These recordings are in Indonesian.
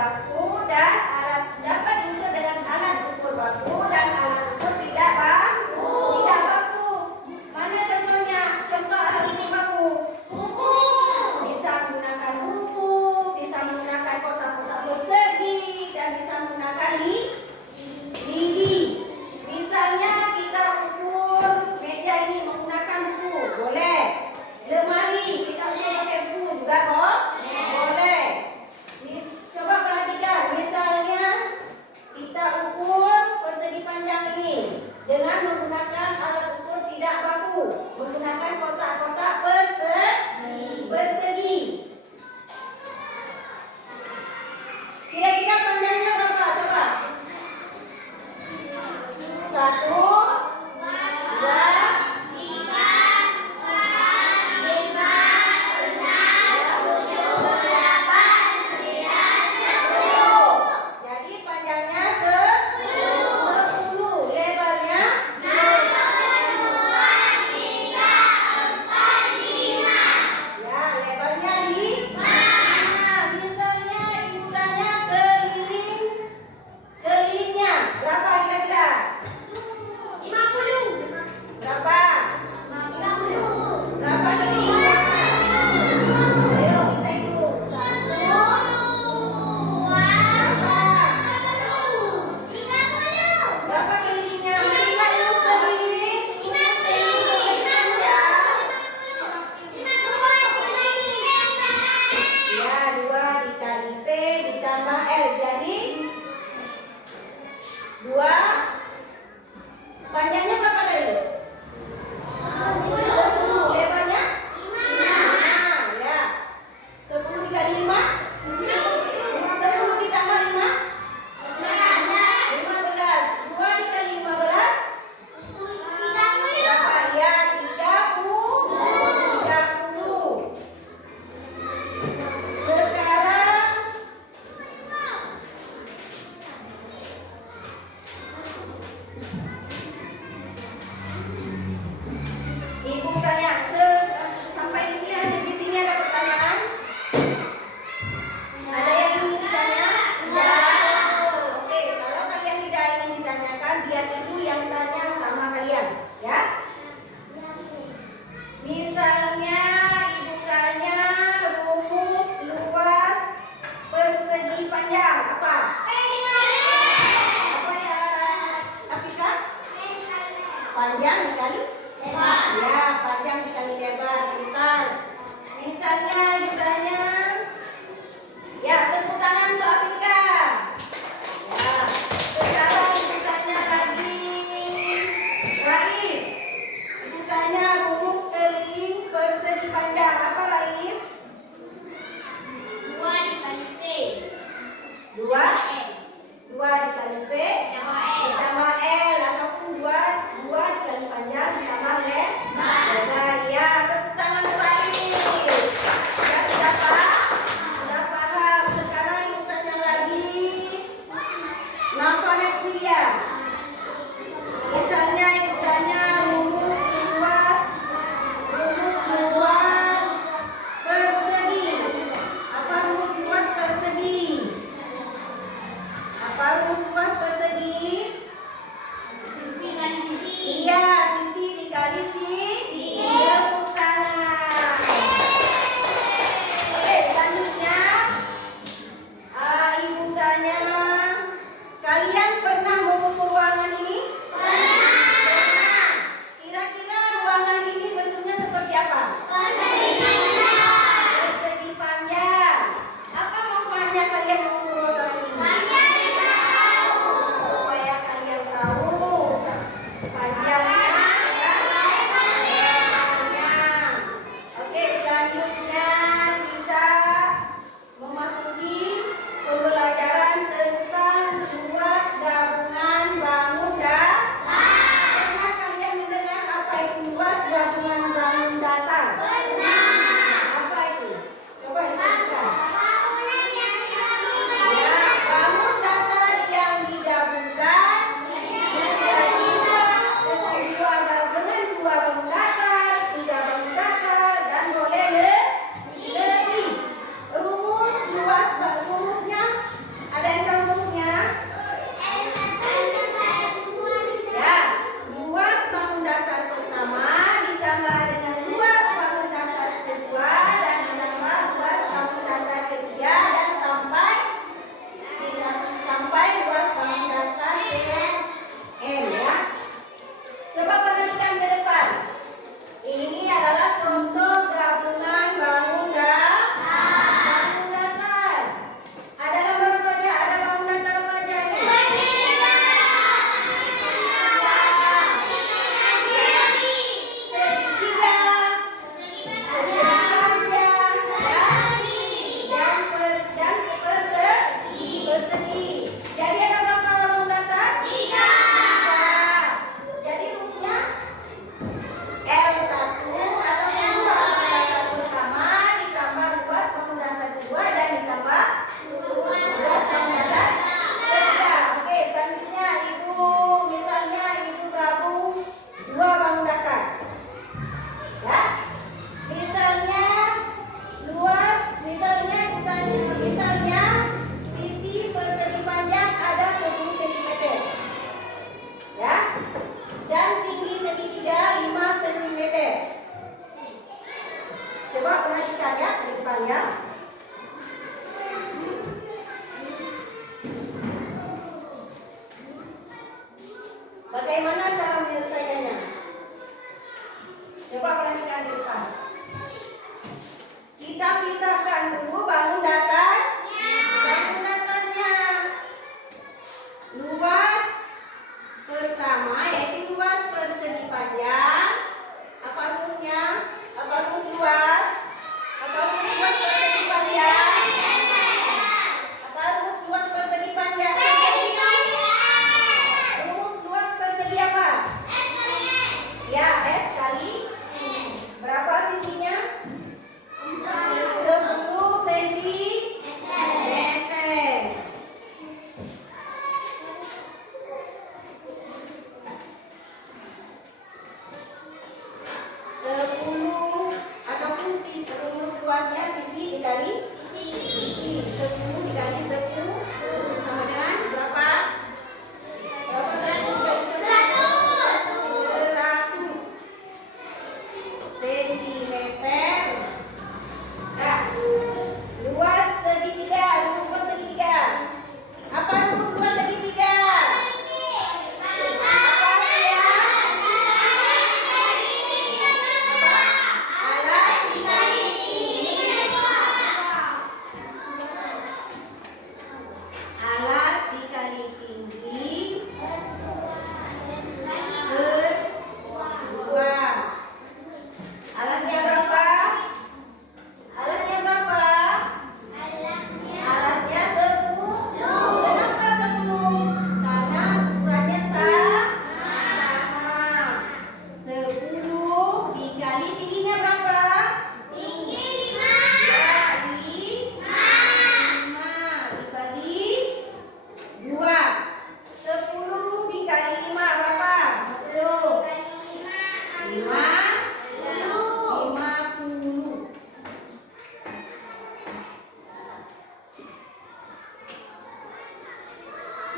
baku dan alat dapat diukur dengan alat ukur baku dan alat ukur tidak baku. Tidak baku. Mana contohnya? Contoh alat ukur baku. Buku. Bisa menggunakan buku, bisa menggunakan kotak-kotak persegi, dan bisa menggunakan lidi. Misalnya kita ukur meja ini menggunakan buku, boleh. Lemari kita ukur pakai buku juga kok, boleh. Coba perhatikan, misalnya kita ukur persegi panjang ini dengan menggunakan alat ukur tidak baku, menggunakan kotak-kotak persegi. Kira-kira panjangnya berapa? Coba. 1, 2, 3, 4, 5, 6, 7, 8, 9, 10. Jadi panjangnya 10, lebarnya 1, 2, 3, 4, 5. Ya, lebarnya 5. Misalnya ibu tanya kelilingnya berapa kira-kira? 50. Berapa? 50. Berapa kelilingnya? Ayo kita hitung. 1, berapa kelilingnya? Masih ingat ilmu keliling? Ya, 2 dikali P ditambah L. Jadi 2. Panjangnya berapa tadi? 10. Lebarnya? 5. Ya. 10 dikali 5? 10 ditambah 5? 15. 2 dikali 15? Berapa? Ya, 30. Sekarang ibu tanya, sampai di sini ada pertanyaan? Ada yang ingin ditanya? Ya. Oke, kalau kalian tidak ingin ditanyakan, biar ibu yang tanya sama kalian, ya. Misalnya ibu tanya rumus luas persegi panjang apa? Apa ya, Afika? Panjang dikali? Ya, panjang dikali lebar. Bentar. Misalnya ditanya, ya tepuk tangan untuk Afika. Ya, sekarang ibu tanya lagi Raif. Ibu tanya rumus keliling persegi panjang apa Raif? 2 dikali P 2 dikali P ditambah L ataupun 2 dikali panjang ditambah lebar. Ya, tepuk tangan untuk Raif. Ya, sudah paham. Sekarang ibu tanya lagi Nafahet Kuliah. Misalnya ibu tanya rumus luas persegi. Apa rumus luas persegi?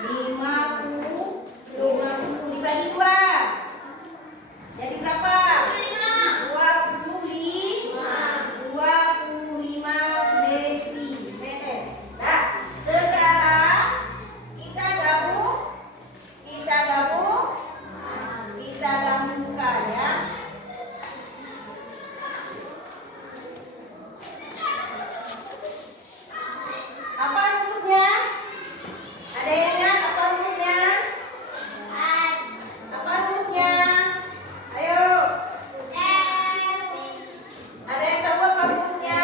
dibagi 2. Jadi berapa? 25 cm. Nah, sekarang kita gabungkan ya. Apa rumusnya? Ada yang ingat apa rumusnya? Apa rumusnya? Ayo. Ada yang tahu apa rumusnya?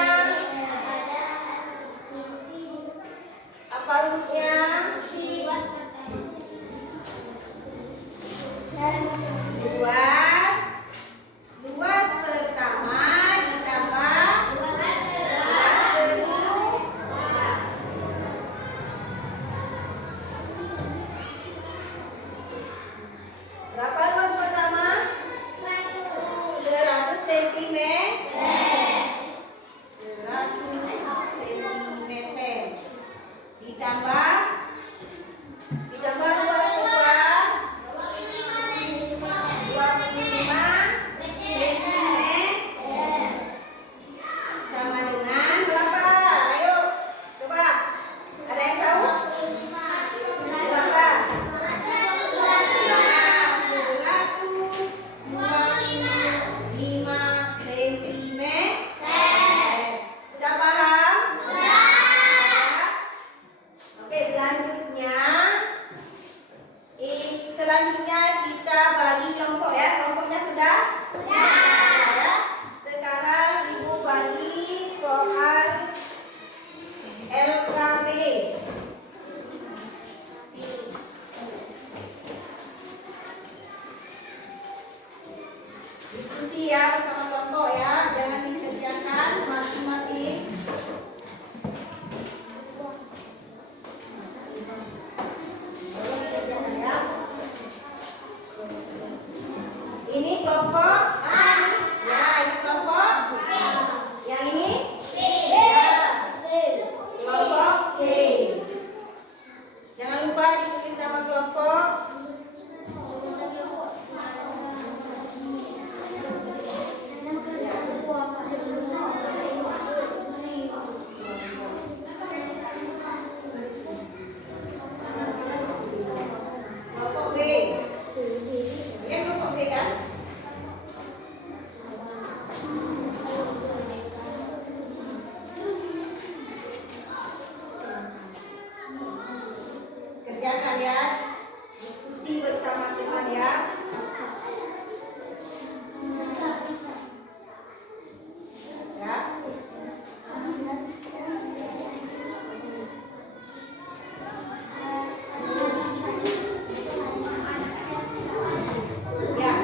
Apa rumusnya? Luas pertama ditambah luas kedua. Berapa luas pertama? 100 cm. 100 cm ditambah luas kedua 25 cm sama dengan berapa? Ayo coba, ada yang tahu? Berapa? 125 cm. Sudah paham? Oke, selanjutnya kita bagi kelompok ya. Kelompoknya sudah? Ya. Sekarang Ibu bagi soal LKB. Diskusi ya bersama kelompok ya, jangan dikerjakan masing-masing. Ini kelompok A. Ya, ini kelompok. Yang ini? Ya. Kelompok C. Jangan lupa ditulis nama kelompok. Kelompok B. Ya, kelompok B kan? Kerjakan ya. Diskusi bersama teman ya. Ya. Ya.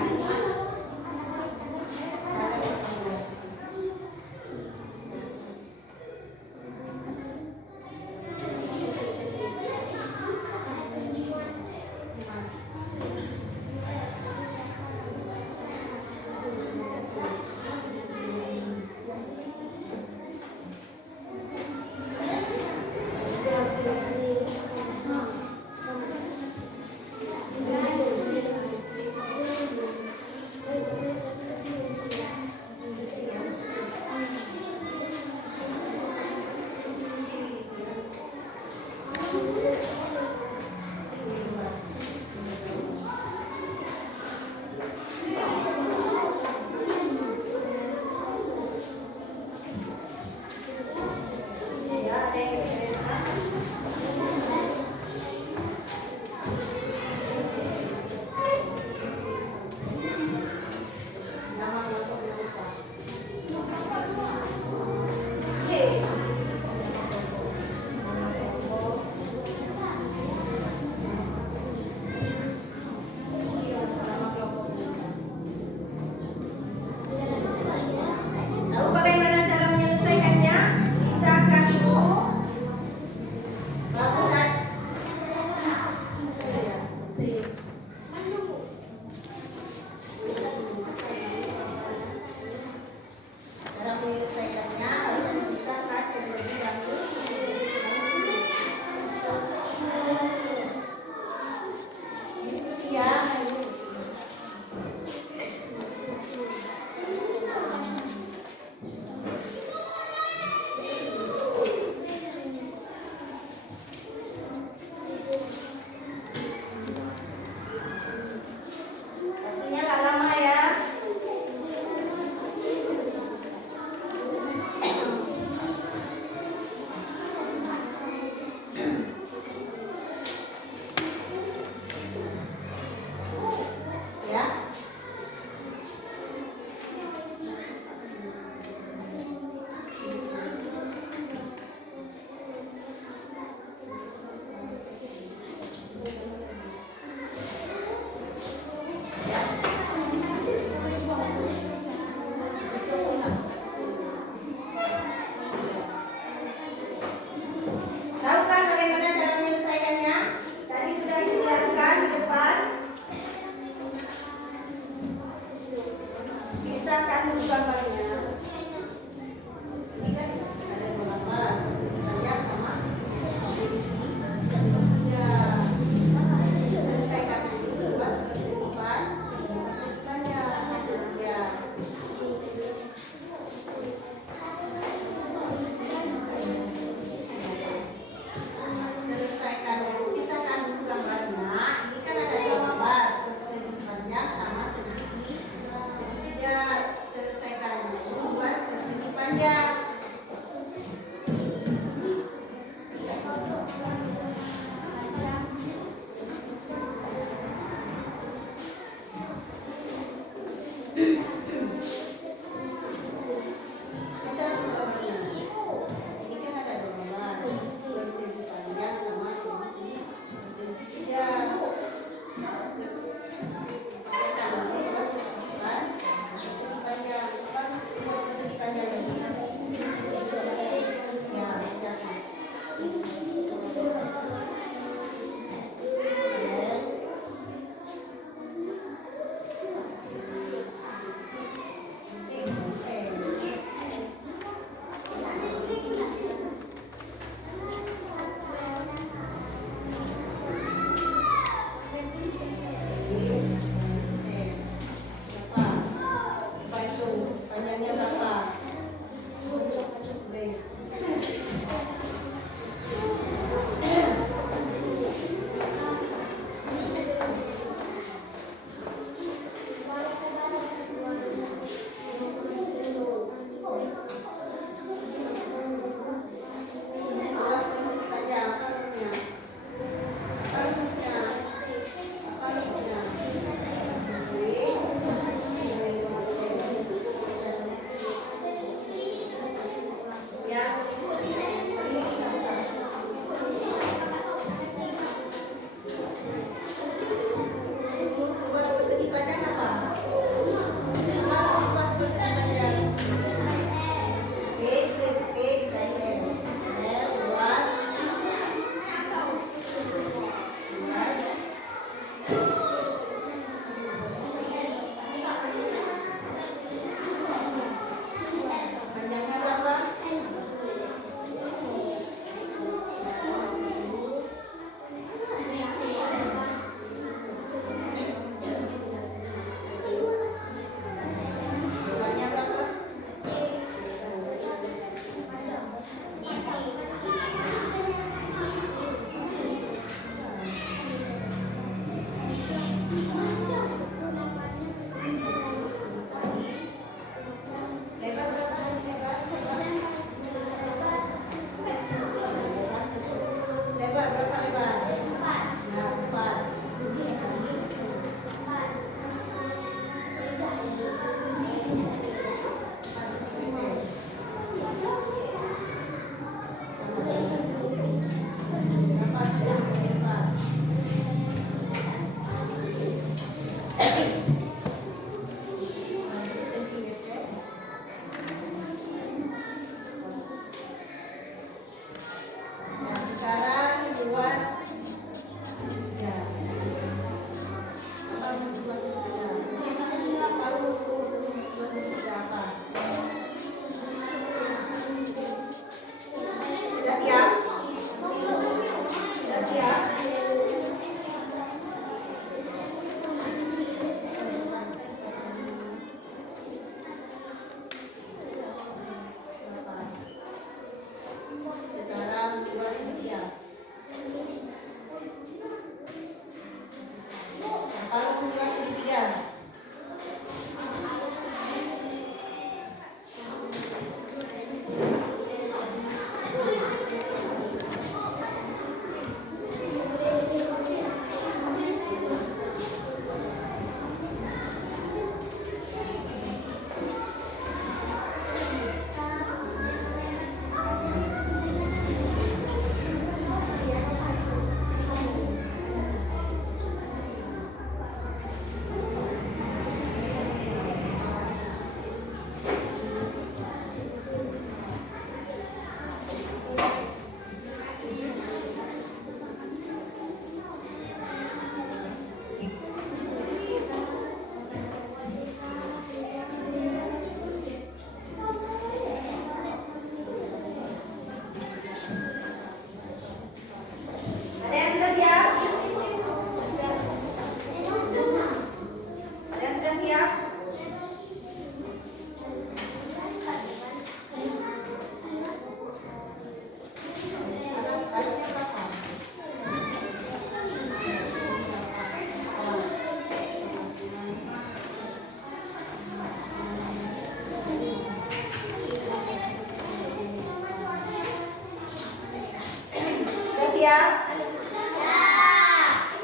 siap? Ya.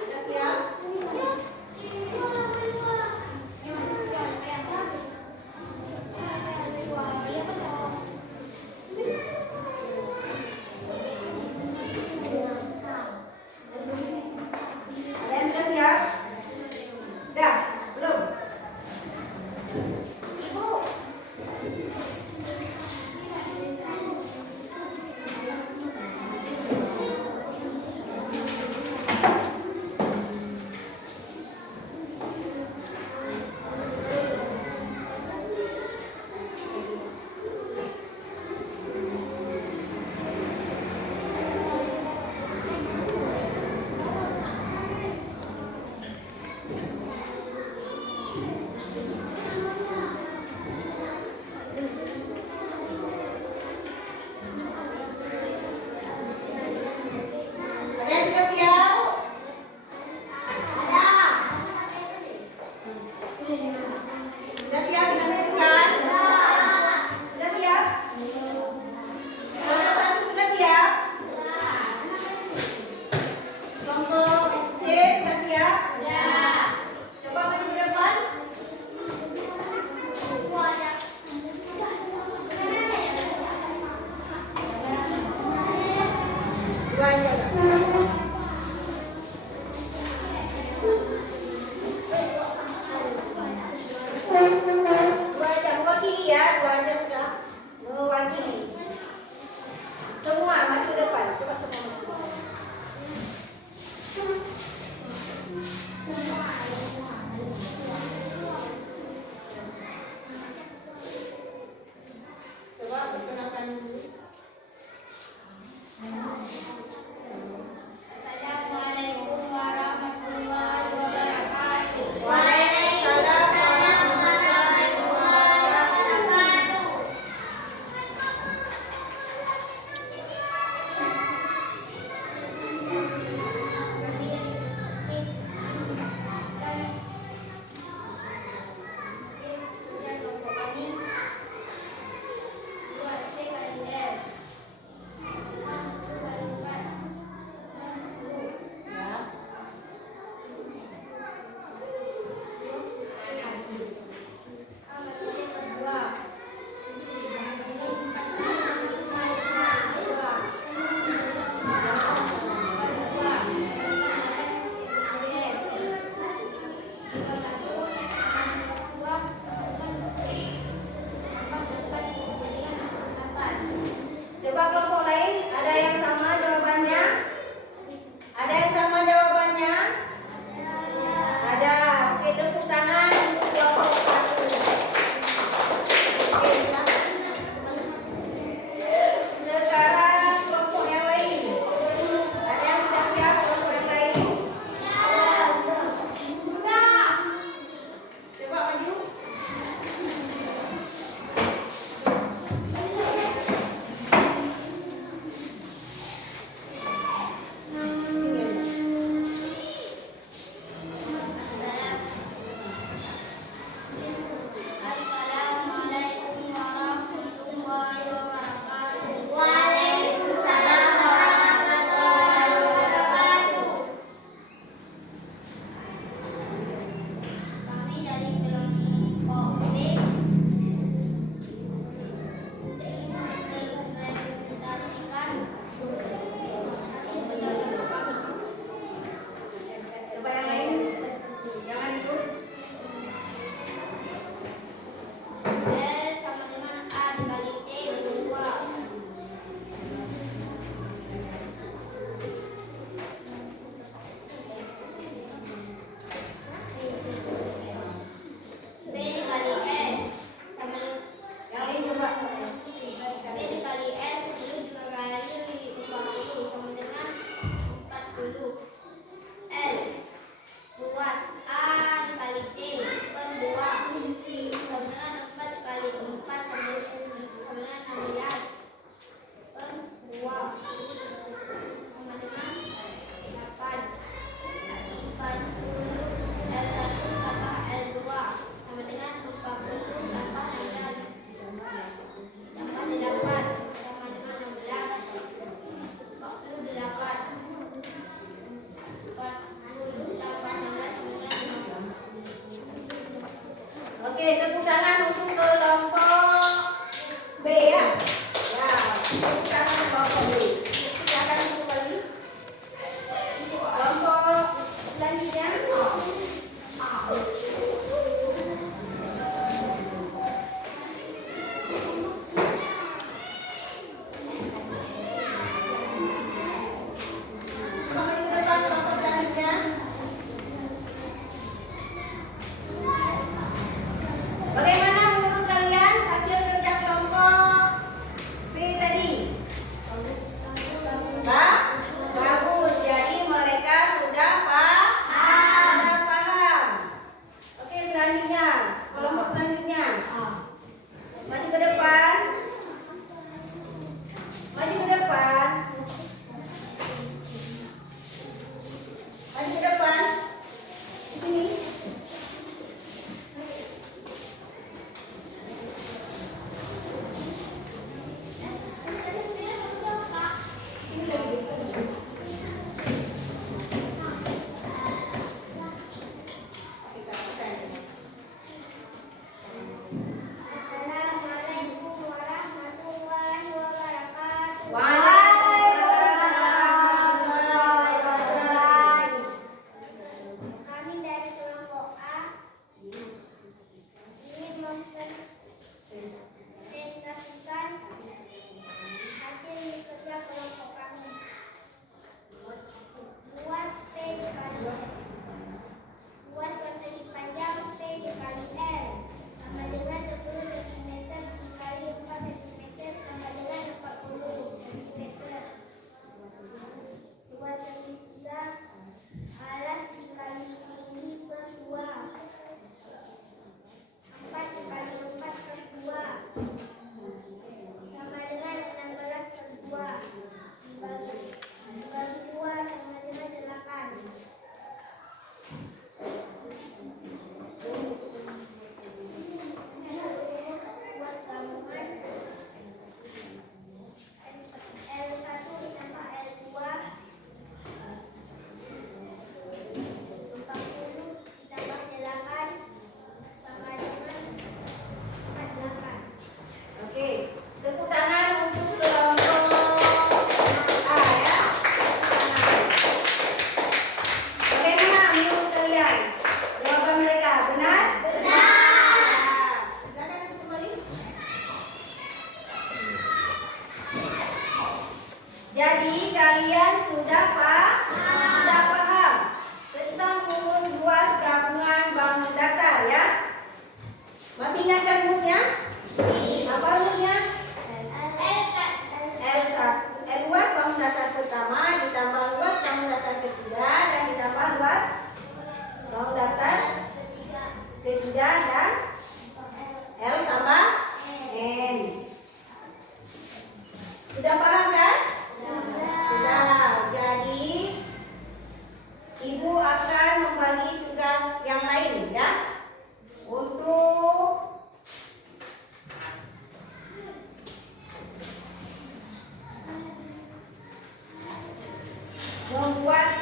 Sudah siap? Kalian sudah siap? Udah? Belum? Ibu.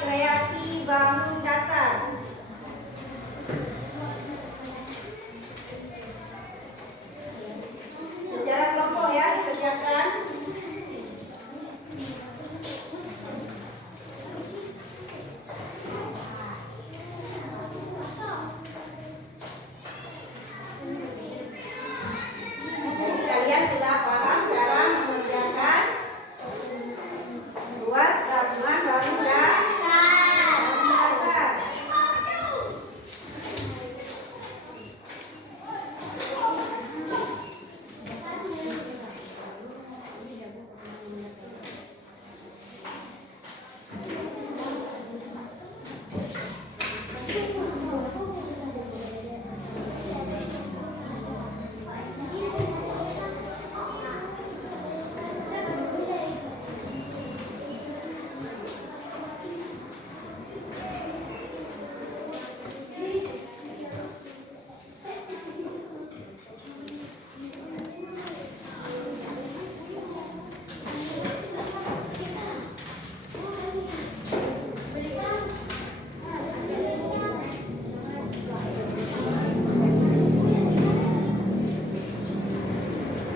kreasi bangun datar. Secara kelompok ya dikerjakan. Jadi kalian sudah paham cara mengerjakan luas gabungan bangun datar.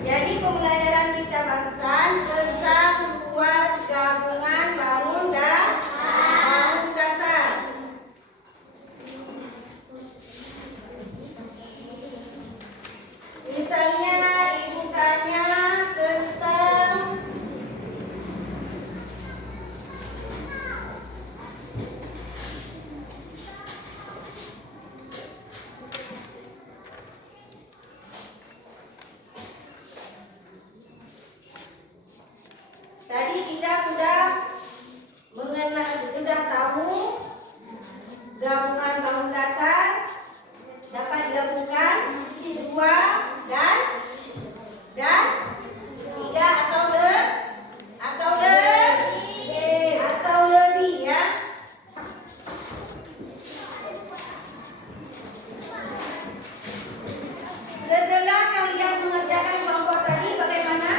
Jadi pembelajaran kita barusan tentang luas gabungan bangun datar. Misalnya ibu tanya tentang tadi kita sudah tahu gabungan bangun datar dapat digabungkan 2 dan 3 atau lebih ya. Setelah kalian mengerjakan kelompok tadi bagaimana?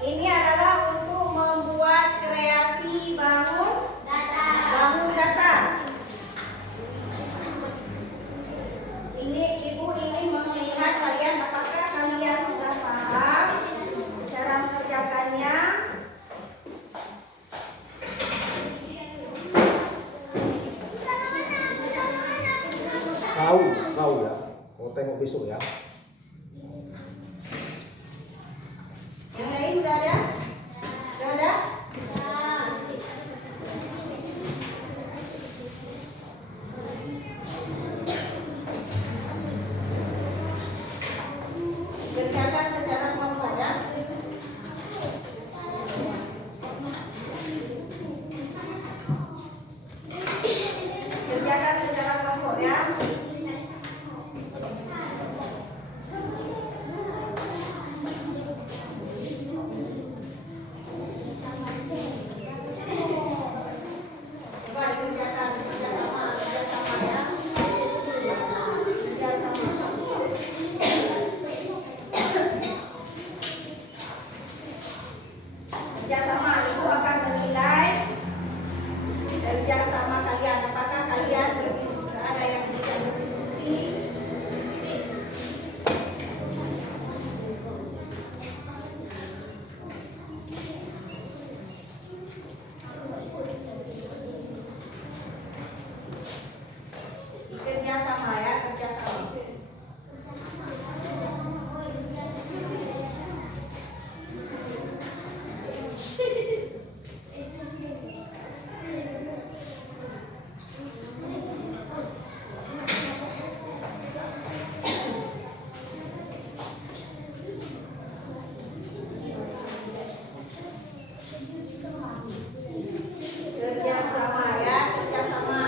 Ini adalah untuk membuat kreasi bangun datar. Ini ibu ingin melihat kalian apakah kalian sudah paham cara mengerjakannya. Kau ya, mau tengok besok ya. Yang lain udah ada? Udah ada? Kerjakan secara kelompok ya. Kerjakan secara kelompok ya. Coba dikerjakan kerjasama ya. Kerjasama ibu akan menilai kerjasama kalian. Apakah kalian berdiskusi? Ada yang bisa berdiskusi? Kerjasama ya, kerjasama. Kerjasama ya, kerjasama.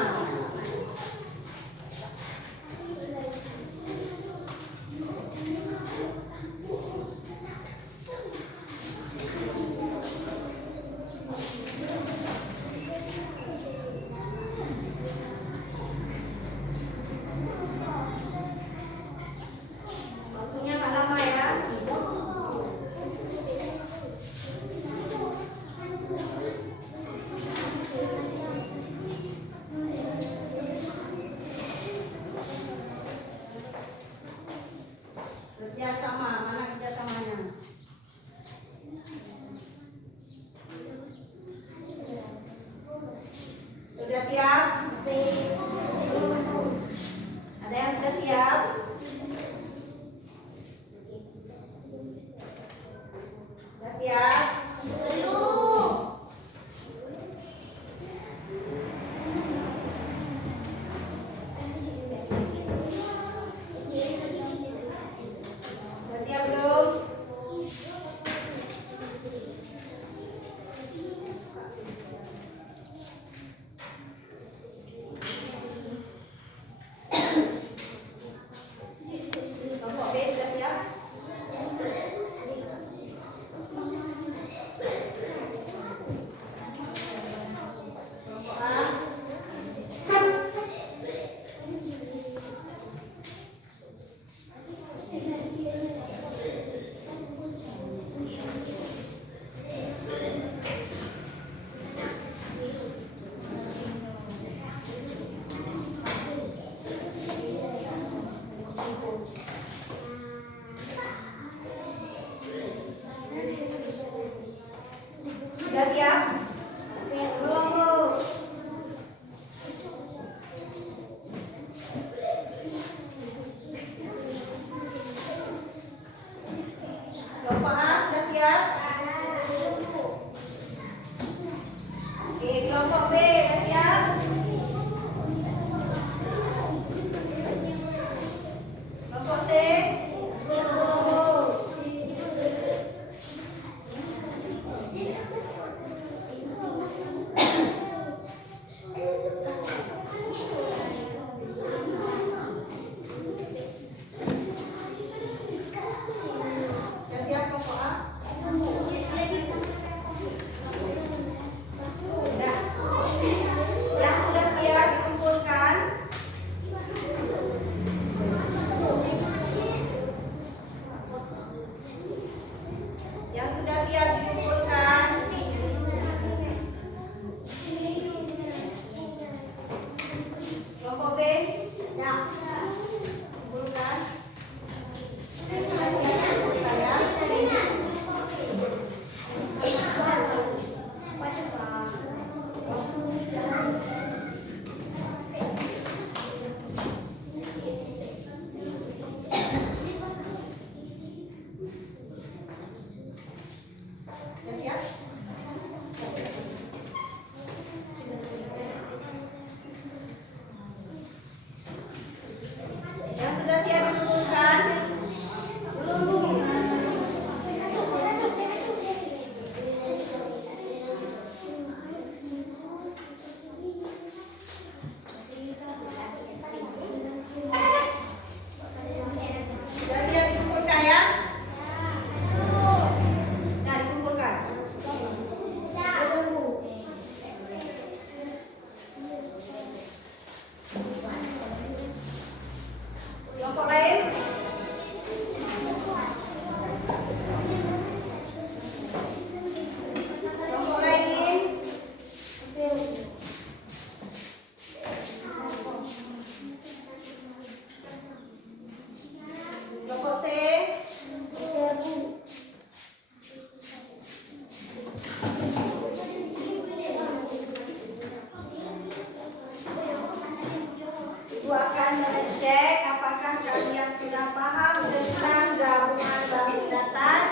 ngecek apakah kalian sudah paham tentang gabungan bangun datar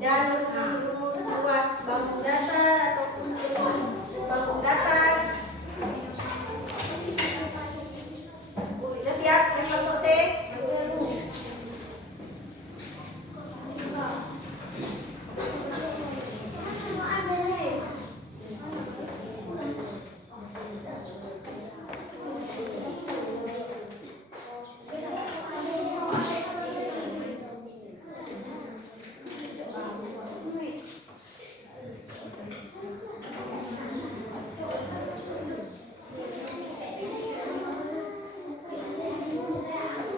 dan rumus-rumus luas bangun datar ataupun bangun datar. Udah siap yang kelompok C?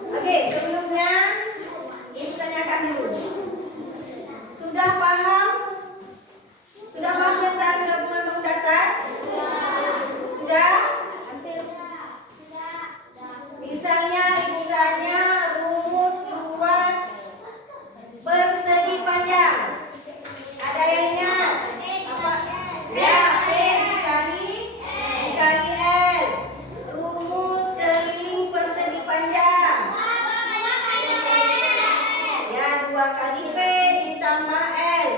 Oke, sebelumnya ini tanyakan dulu. Sudah paham? Sudah paham tentang gabungan bangun datar? Sudah? Misalnya ibu tanya rumus luas persegi panjang. Ada yang ingat? Apa? Ya, P dikali L. Rumus keliling persegi panjang. Ya, 2 kali P ditambah L.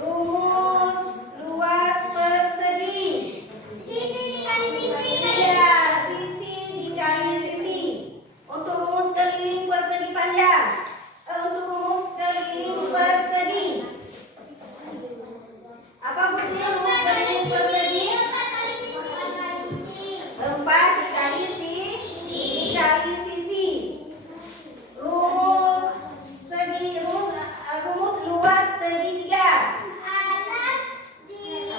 Rumus luas persegi. Ya, sisi dikali sisi. Untuk rumus keliling persegi panjang. Untuk rumus keliling persegi. Apa buktinya rumus keliling persegi? 4 dikali sisi. Rumus luas segitiga.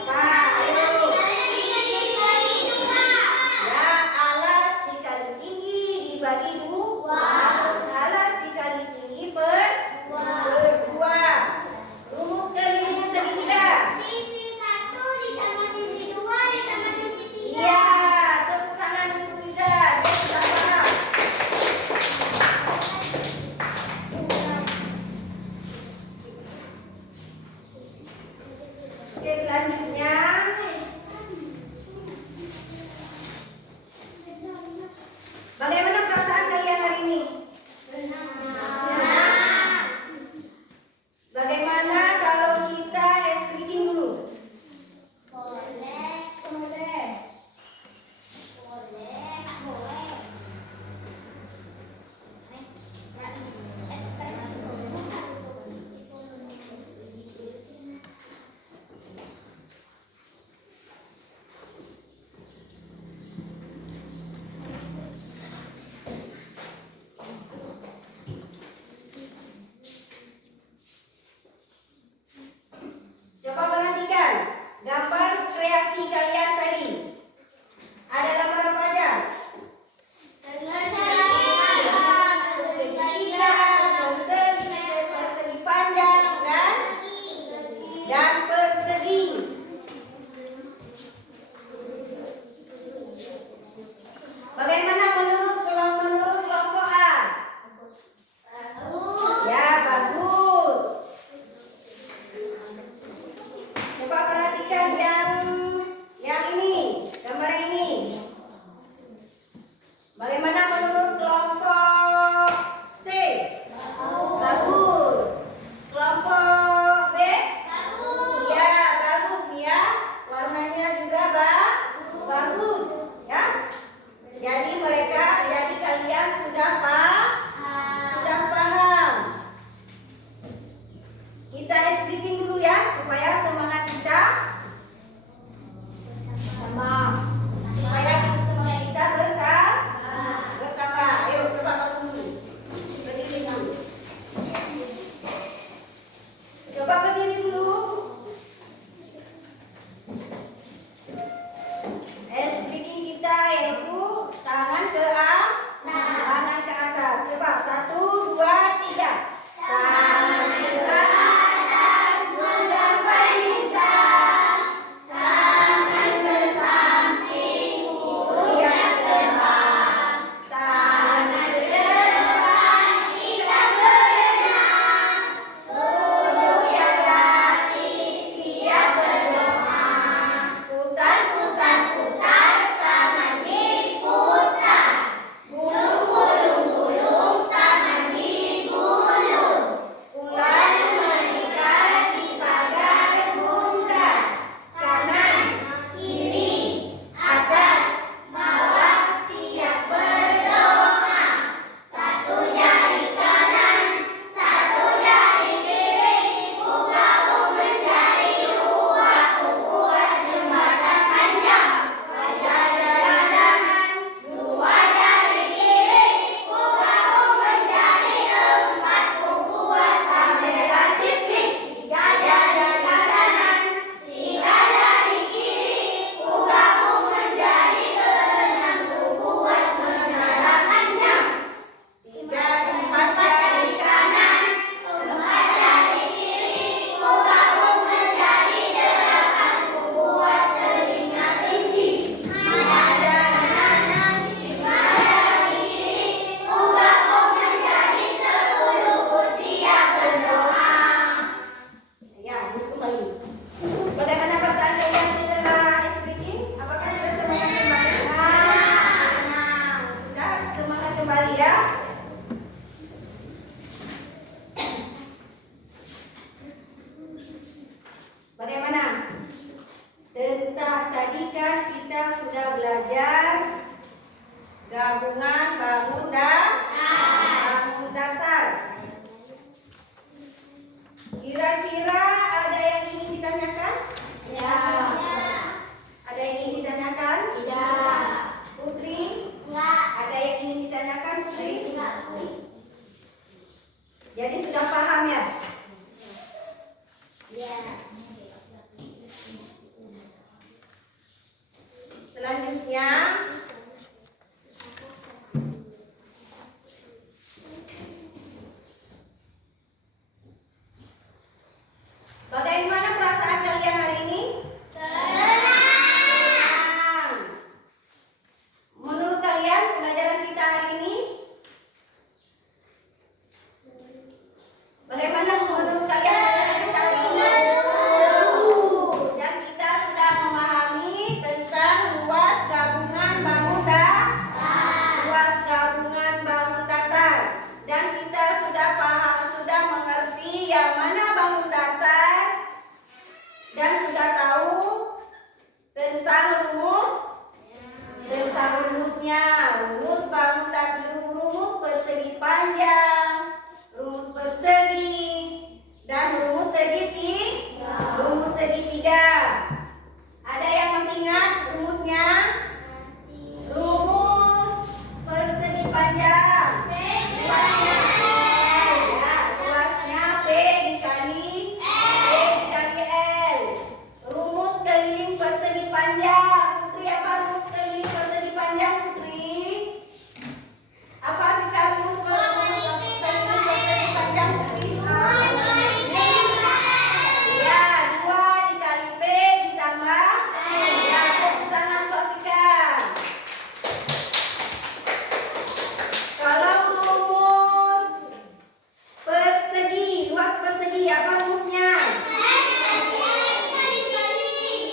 Apa? Ayo. Ya, alas dikali tinggi dibagi 2. Alas dikali tinggi per 2. Rumus keliling segitiga. Iya, tepuk tangan untuk Riza. Dia sudah paham. Oke, selanjutnya bagaimana perasaan kalian hari ini? Senang. Bagaimana kalau kita es breaking dulu? Coba perhatikan gambar kreasi kalian tadi. Ada gambar apa aja? Segitiga, persegi panjang dan persegi. Bagaimana menurut kelompok A? Ya, bagus. Coba perhatikan yang ini, gambar ini. Bagaimana menurut kelompok C? Bagus. Kelompok B? Ya, bagus ya. Warnanya juga bagus, ya. Jadi kalian sudah paham. Kita explikin dulu ya supaya semangat kita bertambah. Gabungan bangun dan bangun datar. Kira-kira ada yang ingin ditanyakan? Ada yang ingin ditanyakan? Putri? Ada yang ingin ditanyakan, Putri? Jadi sudah paham ya? Selanjutnya bagaimana perasaan kalian hari ini? Senang. Menurut kalian pelajaran kita hari ini? Bagaimana menurut kalian pelajaran kita hari ini? Seru. Dan kita sudah memahami tentang luas gabungan bangun datar. Dan kita sudah paham, sudah mengerti yang mana bangun datar dan sudah tahu tentang rumusnya. Rumus bangun datar, rumus persegi panjang, rumus persegi, dan rumus segitiga. Ada yang masih ingat rumusnya? Rumus persegi panjang. Luasnya P dikali L. Rumus keliling persegi panjang. Putri, apa rumus keliling persegi panjang, Putri? Apa rumus keliling persegi panjang, Putri? Ya, 2 dikali P ditambah ya, tepuk tangan buat Vika. Kalau rumus persegi, luas persegi, apa rumusnya?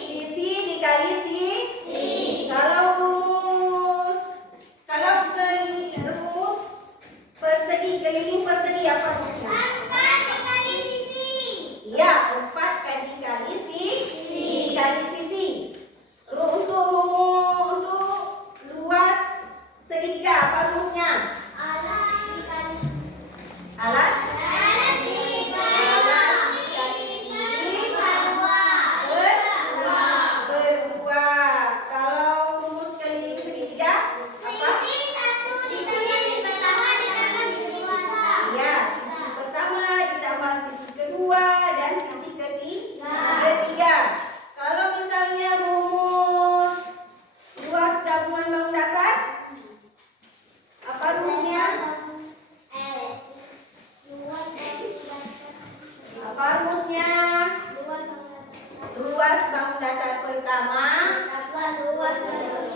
Sisi dikali sisi. Kalau rumus persegi, keliling persegi, apa rumusnya? Iya, 4 dikali sisi. Untuk luas segitiga, apa rumusnya? Alas dikali berdua. Kalau rumus keliling segitiga apa? Ya, sisi pertama ditambah sisi kedua dan sisi ketiga. Kalau misalnya rumus luas gabungan bangun datar, apa rumusnya? Apa rumusnya? Luas bangun datar pertama ditambah luas bangun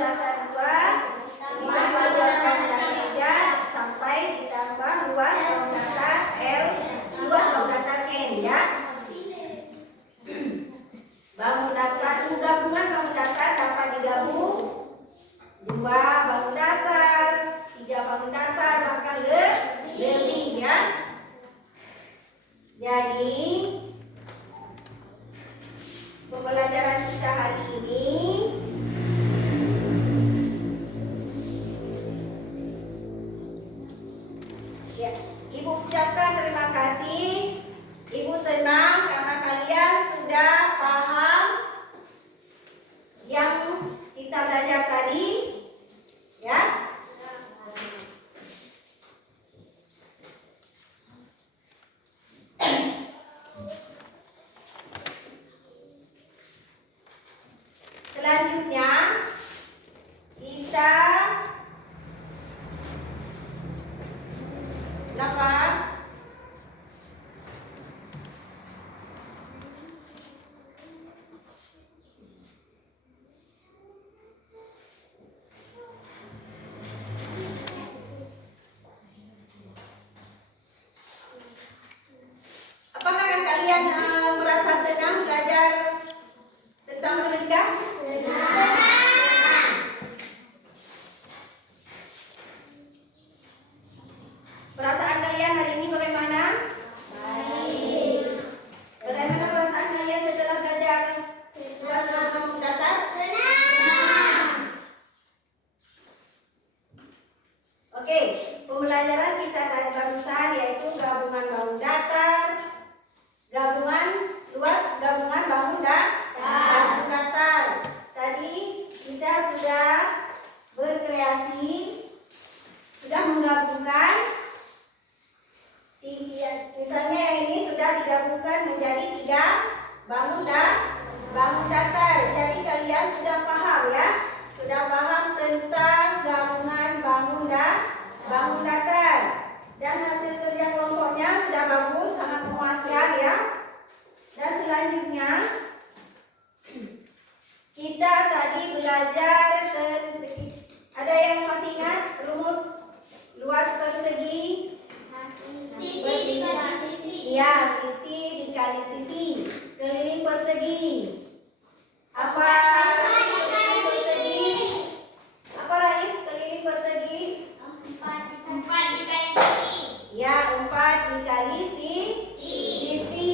datar 2 ditambah luas bangun datar 3 sampai ditambah luas bangun datar L, luas bangun datar N, ya. Gabungan bangun datar dapat digabung 2 bangun datar, 3 bangun datar, bahkan lebih, ya. Jadi pembelajaran kita hari ini ya, Ibu ucapkan terima kasih. Ibu senang karena kalian sudah paham yang kita belajar tadi, ya. Selanjutnya kita apakah kalian merasa senang belajar tentang menikah? Senang. kita tadi barusan, yaitu gabungan bangun datar, gabungan luas, gabungan bangun datar. Tadi kita sudah berkreasi, sudah menggabungkan. Misalnya ini sudah digabungkan menjadi 3 bangun datar. Jadi kalian sudah paham ya? Sudah paham tentang gabungan bangun datar. Dan hasil kerja kelompoknya sudah bagus, sangat memuaskan ya. Dan selanjutnya kita tadi belajar ada yang masih ingat rumus luas persegi? Sisi dikali sisi. Iya, sisi dikali sisi. Keliling persegi. Apa keliling persegi? Apa Raif keliling persegi? 4 dikali sisi. Ya, 4 dikali sisi.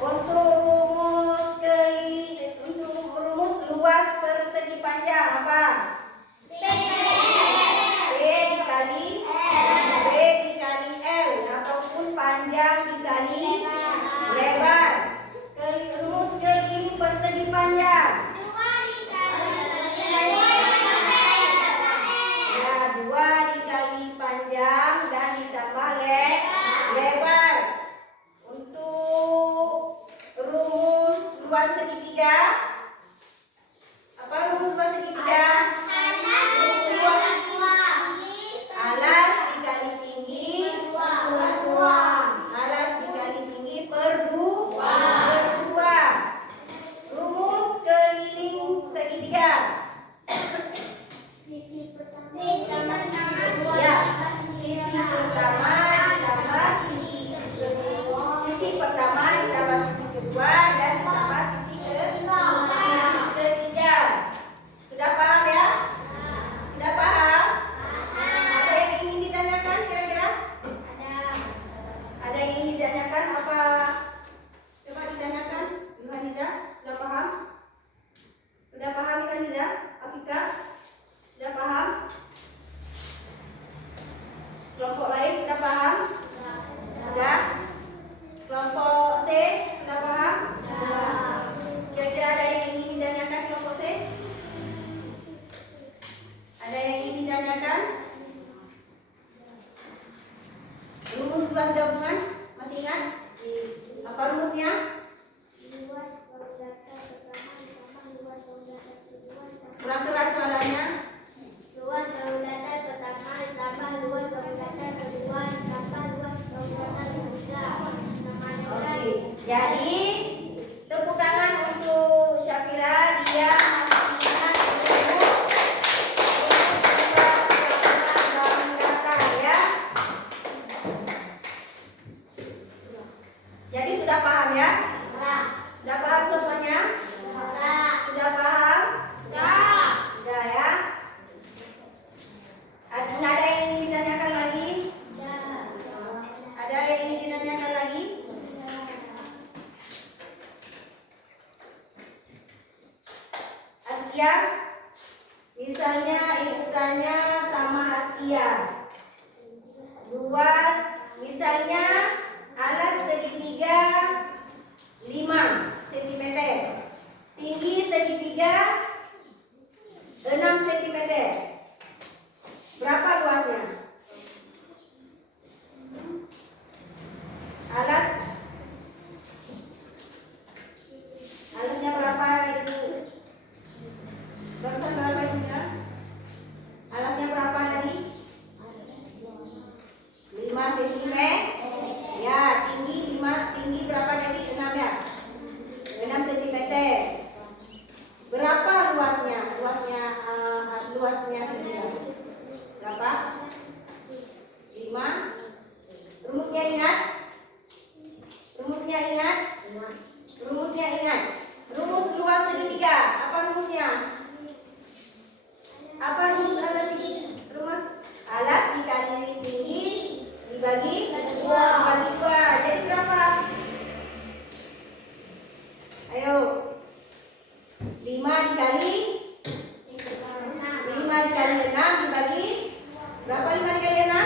Untuk rumus luas persegi panjang apa? B dikali L ataupun panjang dikali lebar. Rumus keliling persegi panjang. Ya, 2 dikali panjang dan ditambah lebar. Untuk rumus luas segitiga, apa rumus luas segitiga? Alas dikali tinggi per 2. Rumus keliling segitiga. Ya, sisi pertama ditambah sisi pertama ditambah sisi kedua dan ditambah sisi ketiga. Sudah paham ya? Sudah paham? Ada yang ingin ditanyakan kira-kira? Ada yang ingin ditanyakan apa? Coba ditanyakan. Yuhaniza, sudah paham? Sudah paham Yuhaniza? Afika? Sudah paham? Kelompok lain sudah paham? Sudah? Kelompok C sudah paham? Kira-kira ada yang ingin ditanyakan kelompok C? Ada yang ingin ditanyakan? Rumus luas gabungan masih ingat? Apa rumusnya? Kurang keras suaranya. Luas bangun datar pertama ditambah luas bangun datar kedua ditambah luas bangun datar ketiga. Oke, jadi tepuk tangan untuk Syafira, dia masih ingat bangun datar ya. Jadi sudah paham ya? Sudah paham semuanya? Sudah paham? Sudah ya? Nggak ada yang ingin ditanyakan lagi? Ada yang ingin ditanyakan lagi? Askia, misalnya ibu tanya sama Askia, luas misalnya alas segitiga 5 cm, tinggi segitiga 6 cm. Berapa luasnya? Alasnya berapa itu? Barusan berapa itu ya? Alasnya berapa tadi? 5 cm. Ya, tinggi berapa tadi? 6 ya? 6 cm. Berapa luasnya? Luasnya segitiga. Berapa? 5. Rumusnya ingat? Rumusnya ingat? Rumus luas segitiga. Apa rumusnya? Apa rumus alas ini? Rumus alas dikali tinggi dibagi 2. Jadi berapa? Ayo. 5 dikali 6 dibagi berapa? 5 dikali 6?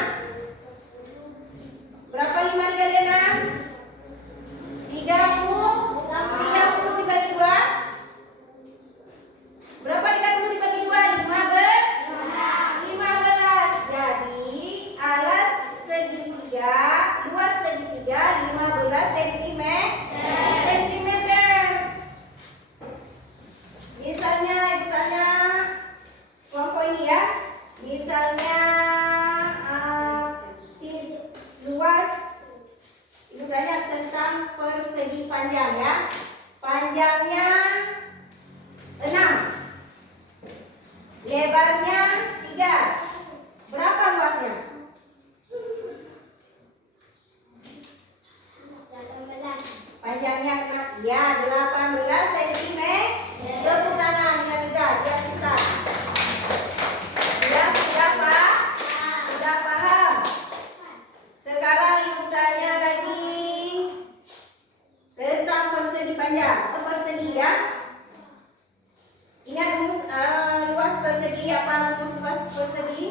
Lebarnya 3. Berapa luasnya? 18. Panjangnya ya 18 cm. Tepuk tangan dengan Riza, dia pintar. Sudah Pak? Sudah paham? Sekarang ibu tanya lagi tentang persegi panjang. Persegi ya. Ingat rumus luas persegi, apa rumus luas persegi?